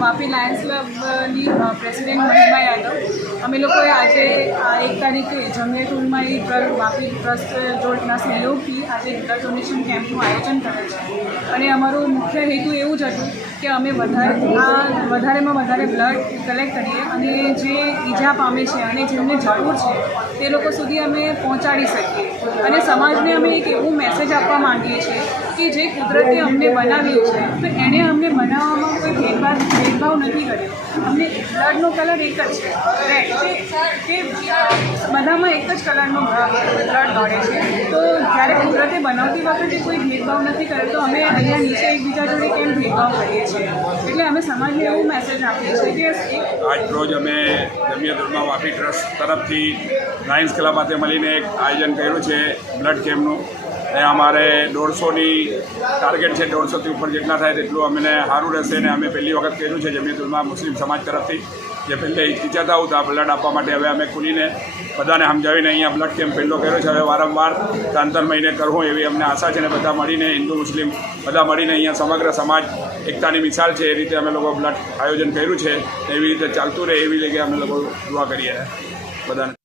Vapi Lions ક્લબની president મહિમા યાદવ અમે લોકોએ આજે 1 તારીખે જમિયત ઉલમા વાપી ટ્રસ્ટ જોડના સહયોગથી આજે બ્લડ ડોનેશન કેમ્પનું આયોજન કરેલ છે અને અમારો મુખ્ય હેતુ એવું જ હતું કે અમે વધારેમાં વધારે બ્લડ કલેક્ટ કરીએ અને જે ઈજા પામે છે અને જેમને જરૂર છે તે લોકો સુધી અમે પહોંચાડી શકીએ અને સમાજને અમે એક એવું મેસેજ આપવા માંગીએ છીએ કે જે કુદરતે અમને બનાવ્યું છે તો એણે અમને બનાવવામાં કોઈ ભેદભાવ નથી કર્યો. અમને બ્લડનો કલર એક જ છે, રેડ. તે બધામાં એક જ કલરનો બ્લડ દોડે છે. તો જ્યારે કુદરતે બનાવતી વખતે કોઈ ભેદભાવ નથી કર્યો તો અમે અહીંયા નીચે એકબીજા જોડે કેમ ભેદભાવ કરીએ છીએ? એટલે અમે સમાજને એવું મેસેજ આપીએ છીએ કે આજ રોજ અમે જમિયત ઉલમા વાપી ટ્રસ્ટ તરફથી લાયન્સ ક્લબ સાથે મળીને એક આયોજન કર્યું છે બ્લડ કેમ્પનું. એ અમારે 150ની ટાર્ગેટ છે. 150થી ઉપર જેટલા થાય તેટલું અમને સારું રહેશે અને અમે પહેલી વખત કર્યું છે જમિયત ઉલમા મુસ્લિમ સમાજ તરફથી. જે પહેલે હિચકિચાતા હતા બ્લડ આપવા માટે, હવે અમે ખુલીને બધાને સમજાવીને અહીંયા બ્લડ કેમ્પ પહેલો કર્યો છે. હવે વારંવાર 3 મહિને કરવું એવી અમને આશા છે અને બધા મળીને હિન્દુ મુસ્લિમ બધા મળીને અહીંયા સમગ્ર સમાજ એકતાની મિસાલ છે એ રીતે અમે લોકો બ્લડ આયોજન કર્યું છે. એવી રીતે ચાલતું રહે એવી રીતે અમે લોકો દુઆ કરીએ બધાને.